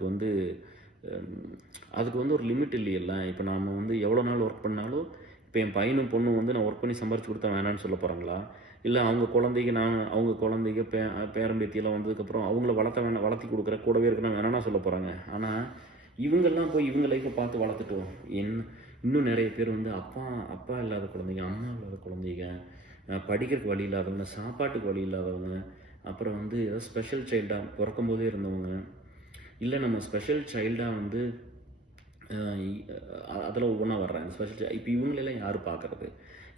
அதுக்கு வந்து அதுக்கு வந்து ஒரு லிமிட் இல்லையில்ல. இப்போ நாம் வந்து எவ்வளோ நாள் ஒர்க் பண்ணாலும் இப்போ என் பையனும் பொண்ணும் வந்து நான் ஒர்க் பண்ணி சம்பாரிச்சு கொடுத்தா வேணான்னு சொல்ல போகிறாங்களா? இல்லை அவங்க குழந்தைக்கு அவங்க குழந்தைங்க பேரன் பேத்தியெல்லாம் வந்ததுக்கப்புறம் அவங்கள வளர்த்தி கொடுக்குற கூடவே இருக்கணும் வேணாம்னா சொல்ல போகிறாங்க. ஆனால் இவங்கெல்லாம் போய் இவங்க லைஃப்பை பார்த்து வளர்த்துட்டோம். இன்னும் நிறைய பேர் வந்து அப்பா அப்பா இல்லாத குழந்தைங்க, அம்மா இல்லாத குழந்தைங்க, படிக்கிறதுக்கு வழி இல்லாதவங்க, சாப்பாட்டுக்கு வழி இல்லாதவங்க, அப்புறம் வந்து ஏதோ ஸ்பெஷல் சைல்டாக பிறக்கும் போதே இருந்தவங்க, இல்லை நம்ம ஸ்பெஷல் சைல்டாக வந்து அதில் ஒவ்வொன்றா வர்றாங்க. ஸ்பெஷல் இப்போ இவங்களெல்லாம் யார் பார்க்குறது?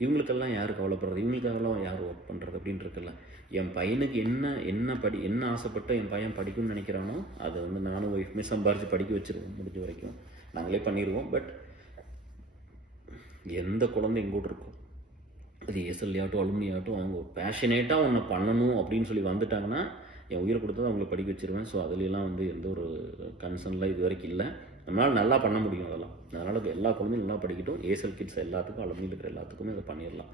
இவங்களுக்கெல்லாம் யார் கவலைப்படுறது? இவங்களுக்கெல்லாம் யார் ஒர்க் பண்ணுறது அப்படின்னு இருக்குல்ல. என் பையனுக்கு என்ன ஆசைப்பட்டு என் பையன் படிக்கணும்னு நினைக்கிறானோ அதை வந்து நானும் ஒய்ஃப்மே சம்பாரித்து படிக்க வச்சுருவோம். முடிஞ்ச வரைக்கும் நாங்களே பண்ணிடுவோம். பட் எந்த குழந்தை எங்கூட இருக்கும், அது எஸ்எல்ஏ ஆகட்டும் அலுமினி ஆகட்டும், அவங்க பேஷனேட்டாக ஒன்று பண்ணணும் அப்படின்னு சொல்லி வந்துட்டாங்கன்னா என் உயிரை கொடுத்தது அவங்கள படிக்க வச்சுருவேன். ஸோ அதுலலாம் வந்து எந்த ஒரு கன்சர்ன்லாம் இது வரைக்கும் இல்லை. நம்மளால் நல்லா பண்ண முடியும் அதெல்லாம். அதனால் எல்லா குழந்தையும் நல்லா படிக்கட்டும். ஏசல் கிட்ஸ் எல்லாத்துக்கும் அலுமினியில் இருக்கிற எல்லாத்துக்குமே அதை பண்ணிடலாம்.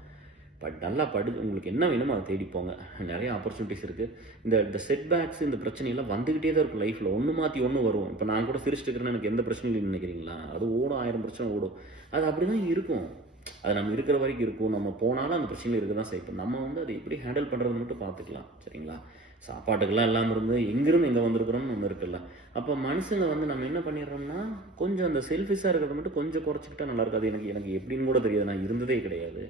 பட் நல்லா உங்களுக்கு என்ன வேணுமோ அதை தேடிப்போங்க. நிறைய ஆப்பர்ச்சுனிட்டிஸ் இருக்குது. இந்த செட்பேக்ஸ் இந்த பிரச்சனையெல்லாம் வந்துக்கிட்டே தான் இருக்கும் லைஃப்பில். ஒன்று மாற்றி ஒன்று வரும். இப்போ நான் கூட சிரிச்சுட்டு இருக்கிறேன்னு எனக்கு எந்த பிரச்சனையும் இல்லைன்னு நினைக்கிறீங்களா? அது ஓடும், 1000 பிரச்சனை ஓடும். அது அப்படி தான் இருக்கும். அது நம்ம இருக்கிற வரைக்கும் இருக்கும். நம்ம போனாலும் அந்த பிரச்சனை இருக்க தான் செய்யும். நம்ம வந்து அதை எப்படி ஹேண்டில் பண்ணுறது மட்டும் பார்த்துக்கலாம். சரிங்களா? சாப்பாட்டுக்கெல்லாம் இல்லாமல் இருந்து எங்கிருந்து எங்கே வந்திருக்கிறோம்னு ஒன்று இருக்குல்ல. அப்போ மனுஷங்க வந்து நம்ம என்ன பண்ணிடுறோம்னா கொஞ்சம் அந்த செல்ஃபிஷாக இருக்கிறத மட்டும் கொஞ்சம் குறைச்சிக்கிட்டா நல்லா இருக்காது. எனக்கு எப்படின்னு கூட தெரியாது. நான் இருந்ததே கிடையாது.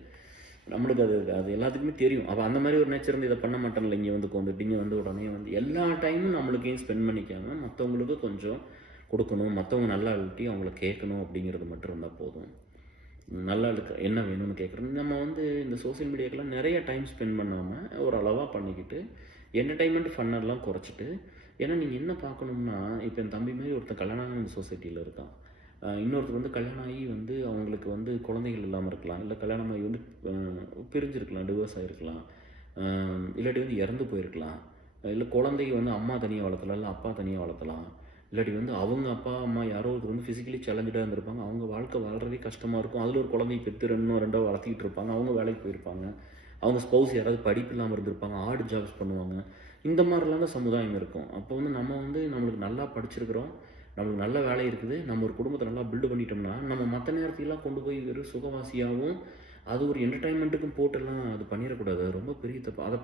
நம்மளுக்கு அது எல்லாத்துக்குமே தெரியும். அப்போ அந்த மாதிரி ஒரு நேச்சர் இருந்து இதை பண்ண மாட்டேன்ல. இங்கே வந்துட்டு இங்கே வந்து உடனே வந்து எல்லா டைமும் நம்மளுக்கையும் ஸ்பெண்ட் பண்ணிக்காம மற்றவங்களுக்கு கொஞ்சம் கொடுக்கணும், மற்றவங்க நல்லா எழுட்டி அவங்கள கேட்கணும் அப்படிங்கிறது மட்டும் இருந்தால் போதும். நல்லா என்ன வேணும்னு கேட்குறோம். நம்ம வந்து இந்த சோசியல் மீடியாக்கெல்லாம் நிறைய டைம் ஸ்பெண்ட் பண்ணாமல் ஒரு அளவாக பண்ணிக்கிட்டு என்டர்டைன்மெண்ட் ஃபன்னெல்லாம் குறைச்சிட்டு, ஏன்னா நீங்கள் என்ன பார்க்கணும்னா இப்போ என் தம்பி மாதிரி ஒருத்தன் கல்யாணம் இந்த சொசைட்டியில் இருக்கான். இன்னொருத்தர் வந்து கல்யாணம் ஆகி வந்து அவங்களுக்கு வந்து குழந்தைகள் இல்லாமல் இருக்கலாம், இல்லை கல்யாணம் ஆகி வந்து பிரிஞ்சிருக்கலாம், டிவோர்ஸ் ஆகிருக்கலாம், இல்லாட்டி வந்து இறந்து போயிருக்கலாம், இல்லை குழந்தைங்க வந்து அம்மா தனியாக வளர்த்தலாம், இல்லை அப்பா தனியாக வளர்த்தலாம், இல்லாட்டி வந்து அவங்க அப்பா அம்மா யாரோ ஒருத்தர் வந்து ஃபிசிக்கலி சேலஞ்சடாக இருந்திருப்பாங்க. அவங்க வாழ்க்கை வாழ்கிறதே கஷ்டமாக இருக்கும். அதில் ஒரு குழந்தைய பெற்று ரெண்டோ வளர்த்திக்கிட்டு இருப்பாங்க. அவங்க வேலைக்கு போயிருப்பாங்க. அவங்க ஸ்பௌஸ் யாராவது படிப்பு இல்லாமல் இருந்திருப்பாங்க, ஆடு ஜாப்ஸ் பண்ணுவாங்க. இந்த மாதிரிலாம் தான் சமுதாயம் இருக்கும். அப்போ வந்து நம்ம வந்து நம்மளுக்கு நல்லா படிச்சிருக்கிறோம், நம்மளுக்கு நல்ல வேலை இருக்குது, நம்ம ஒரு குடும்பத்தை நல்லா பில்டு பண்ணிட்டோம்னா நம்ம மற்ற நேரத்தையெல்லாம் கொண்டு போய் வெறும் சுகவாசியாகவும் அது ஒரு என்டர்டைன்மெண்ட்டுக்கும் போட்டெல்லாம் அது பண்ணிடக்கூடாது. அது ரொம்ப பெரிய தப்பு. அதை